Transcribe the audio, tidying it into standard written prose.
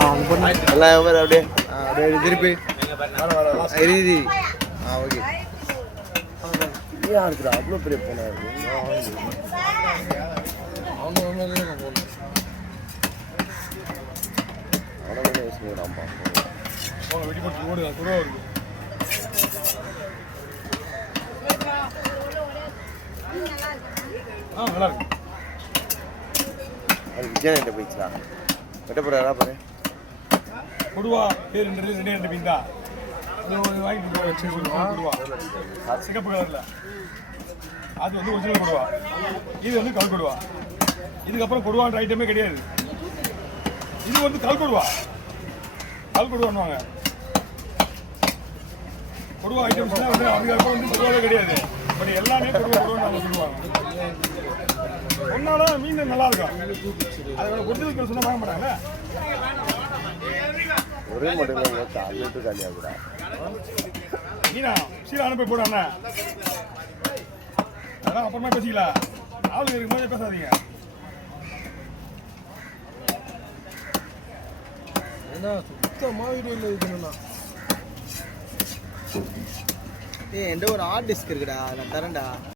எல்லாம் அப்படியே அப்படியே திருப்பி இறுதி ஓகே இருக்குடா அவ்வளோ பெரிய போனா விஜயன் போயிடுச்சா வெட்டப்படுறா பாரு கொடுவா பேர் ரெண்டு பீந்தா அது வாங்கிட்டு வச்சு சொல்லுவாங்க கொடுவா சிகப்பு கலரில் அது வந்து ஒரிஜினல் கொடுவா இது வந்து கல் கொடுவா இதுக்கப்புறம் கொடுவான்ற ஐட்டமே கிடையாது இது வந்து கல் கொடுவான்னுவாங்க கொடுவா ஐட்டம்ஸ்லாம் வந்து அதுக்கப்புறம் வந்து கொடுவாவே கிடையாது பட் எல்லாமே கொடுவான்னு அவங்க சொல்லுவாங்க ஒன்னால மீன் நல்லா இருக்கும் அதோட ஒரிஜினல் சொன்னா வாங்க மாட்டாங்கல்ல ஒரே மட்டும் காலிட்டு காலியாக கூட மீனா சீரா அனுப்பி போடாண்ணா அதான் அப்புறமா பேசிக்கலாம் ஆளுங்க இருக்கும்போது பேசாதீங்க ஏன்னா சுத்தமாக வீடியோ இல்லை இருக்கணும்னா என்கிட்ட ஒரு ஹார்ட் டிஸ்க் இருக்குடா நான் தரேன்டா